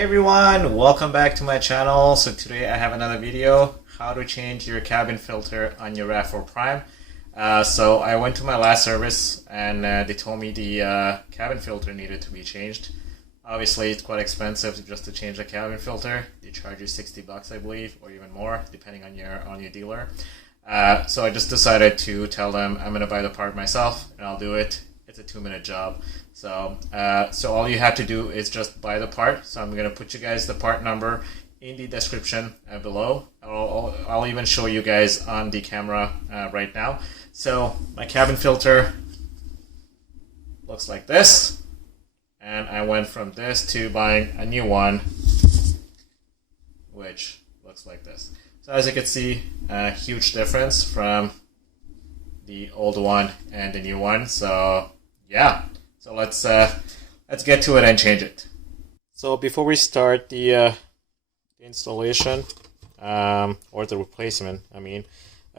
Hey everyone, welcome back to my channel. So today I have another video, how to change your cabin filter on your RAV4 Prime. So I went to my last service and they told me the cabin filter needed to be changed. Obviously it's quite expensive just to change the cabin filter. They charge you 60 bucks I believe, or even more depending on your dealer. So I just decided to tell them I'm going to buy the part myself and I'll do it. It's a 2-minute job. So all you have to do is just buy the part. So I'm going to put you guys the part number in the description below. I'll even show you guys on the camera right now. So my cabin filter looks like this. And I went from this to buying a new one, which looks like this. So as you can see, a huge difference from the old one and the new one. So yeah, so let's get to it and change it. So before we start the installation or the replacement, I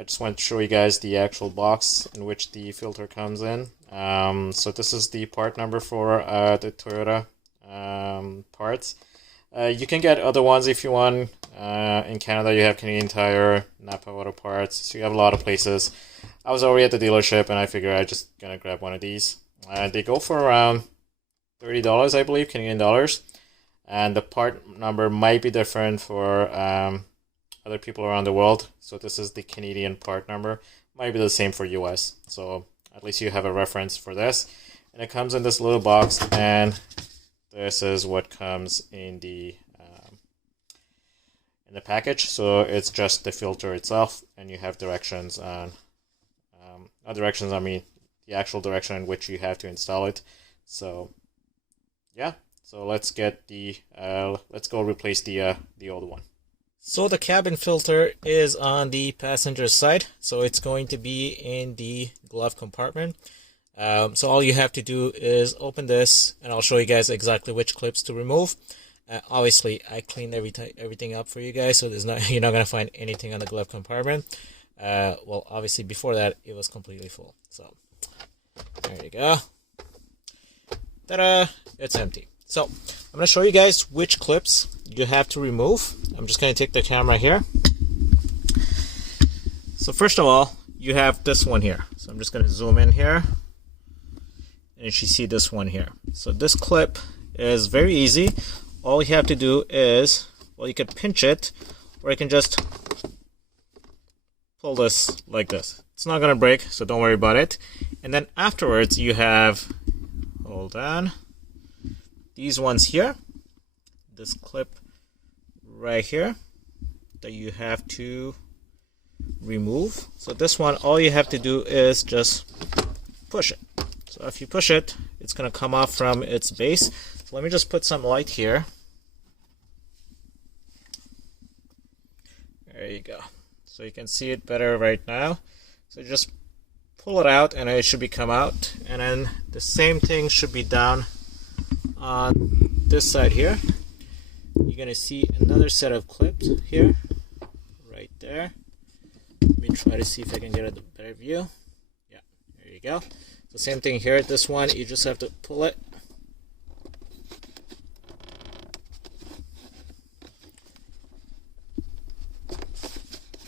just want to show you guys the actual box in which the filter comes in. So this is the part number for the Toyota parts. You can get other ones if you want. In Canada you have Canadian Tire, Napa Auto Parts, so you have a lot of places. I was already at the dealership and I figured I'm just gonna grab one of these. They go for around $30 I believe, Canadian dollars, and the part number might be different for other people around the world. So this is the Canadian part number, might be the same for US, so at least you have a reference for this. And it comes in this little box, and this is what comes in the package. So it's just the filter itself, and you have directions on the actual direction in which you have to install it. So yeah, so let's get let's go replace the old one. So the cabin filter is on the passenger side, so it's going to be in the glove compartment. So all you have to do is open this, and I'll show you guys exactly which clips to remove. Obviously I cleaned everything up for you guys, so you're not gonna find anything on the glove compartment. Well, obviously before that it was completely full. So there you go. Ta-da! It's empty. So I'm gonna show you guys which clips you have to remove. I'm just gonna take the camera here. So first of all, you have this one here. So I'm just gonna zoom in here, and you should see this one here. So this clip is very easy. All you have to do is, well, you can pinch it, or you can just pull this like this. It's not gonna break, so don't worry about it. And then afterwards you have, hold on, these ones here, this clip right here that you have to remove. So this one, all you have to do is just push it. So if you push it, it's gonna come off from its base. So let me just put some light here. There you go. So you can see it better right now. So just pull it out and it should be come out. And then the same thing should be done on this side here. You're gonna see another set of clips here, right there. Let me try to see if I can get a better view. Yeah, there you go. So same thing here. This one, you just have to pull it.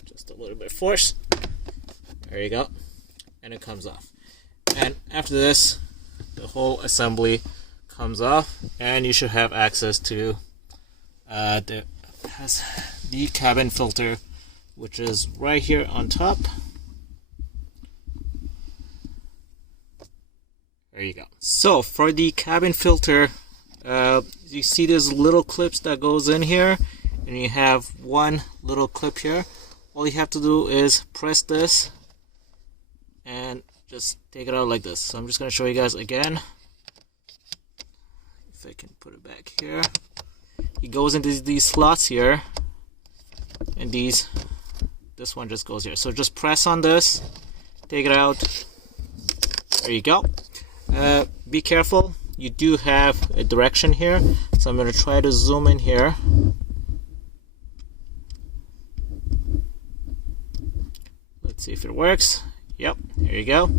Just a little bit of force. There you go. And it comes off. And after this, the whole assembly comes off, and you should have access to the cabin filter, which is right here on top. There you go. So for the cabin filter, you see these little clips that goes in here, and you have one little clip here. All you have to do is press this and just take it out like this. So I'm just going to show you guys again. If I can put it back here. It goes into these slots here, and this one just goes here. So just press on this, take it out. There you go. Be careful, you do have a direction here, so I'm going to try to zoom in here. Let's see if it works. Yep, there you go.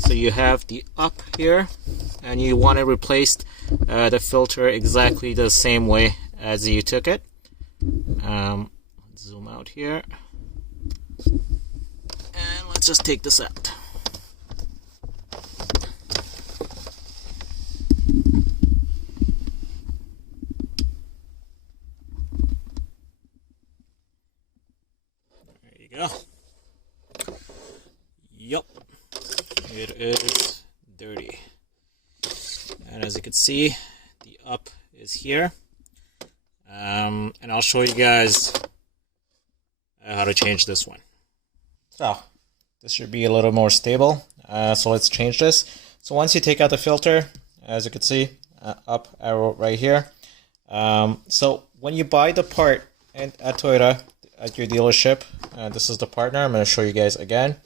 So you have the up here, and you want to replace the filter exactly the same way as you took it. Zoom out here. And let's just take this out. There you go. Yup. It is dirty. And as you can see, the up is here. And I'll show you guys how to change this one. So this should be a little more stable. So let's change this. So once you take out the filter, as you can see, up arrow right here. So when you buy the part at Toyota at your dealership, this is the partner. I'm going to show you guys again.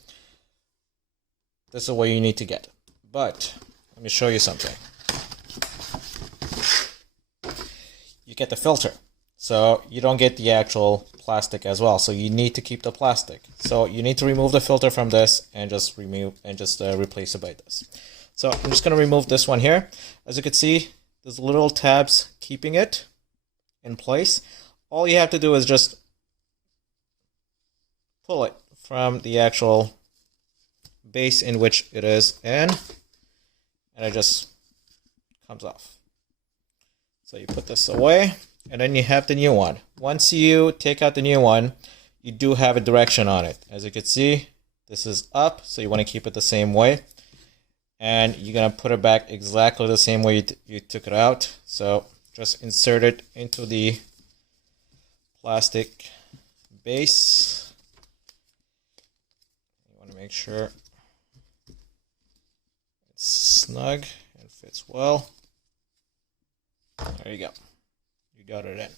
This is what you need to get. But let me show you something. You get the filter, so you don't get the actual plastic as well. So you need to keep the plastic. So you need to remove the filter from this and just replace it by this. So I'm just going to remove this one here. As you can see, there's little tabs keeping it in place. All you have to do is just pull it from the actual base in which it is in, and it just comes off. So you put this away, and then you have the new one. Once you take out the new one, you do have a direction on it. As you can see, this is up, so you want to keep it the same way. And you're going to put it back exactly the same way you took it out. So just insert it into the plastic base. You want to make sure it's snug and fits well. There you go. You got it in.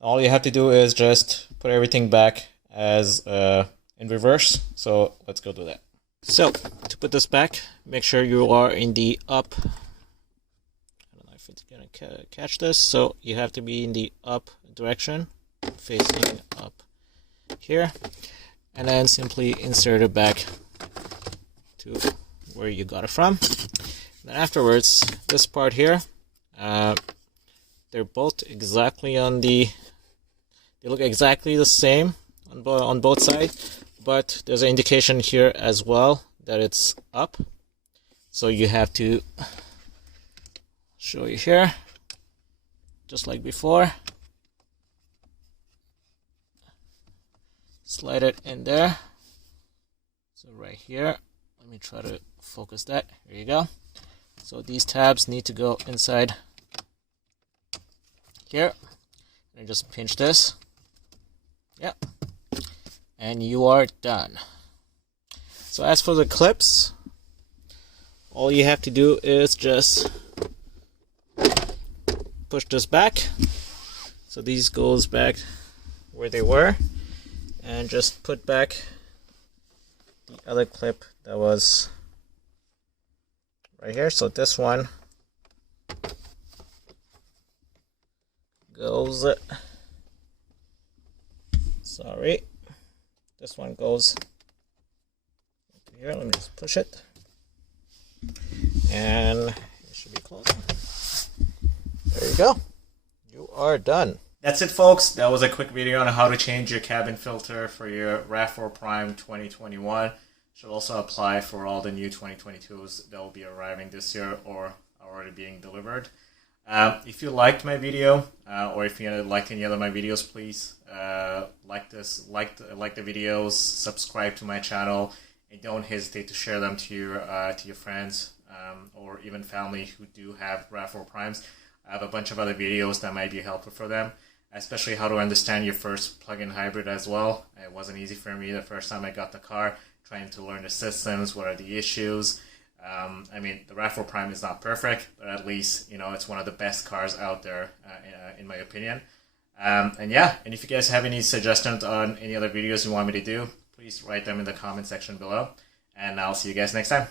All you have to do is just put everything back as in reverse. So let's go do that. So to put this back, make sure you are in the up. I don't know if it's gonna catch this. So you have to be in the up direction, facing up here, and then simply insert it back to where you got it from. Then afterwards, this part here, they're both exactly they look exactly the same on both sides, but there's an indication here as well that it's up. So you have to show you here, just like before. Slide it in there. So right here, let me try to focus that. Here you go. So these tabs need to go inside here, and just pinch this. Yep, and you are done. So as for the clips, all you have to do is just push this back, so these goes back where they were, and just put back the other clip that was right here. So this one goes, this one goes here. Let me just push it, and it should be closing. There you go. You are done. That's it, folks. That was a quick video on how to change your cabin filter for your RAV4 Prime 2021. Should also apply for all the new 2022s that will be arriving this year or are already being delivered. If you liked my video, or if you liked any other of my videos, please like the videos, subscribe to my channel, and don't hesitate to share them to your friends or even family who do have RAV4 Primes. I have a bunch of other videos that might be helpful for them, especially how to understand your first plug-in hybrid as well. It wasn't easy for me the first time I got the car, trying to learn the systems, what are the issues. I mean, the RAV4 Prime is not perfect, but at least, you know, it's one of the best cars out there, in my opinion. And yeah, and if you guys have any suggestions on any other videos you want me to do, please write them in the comment section below. And I'll see you guys next time.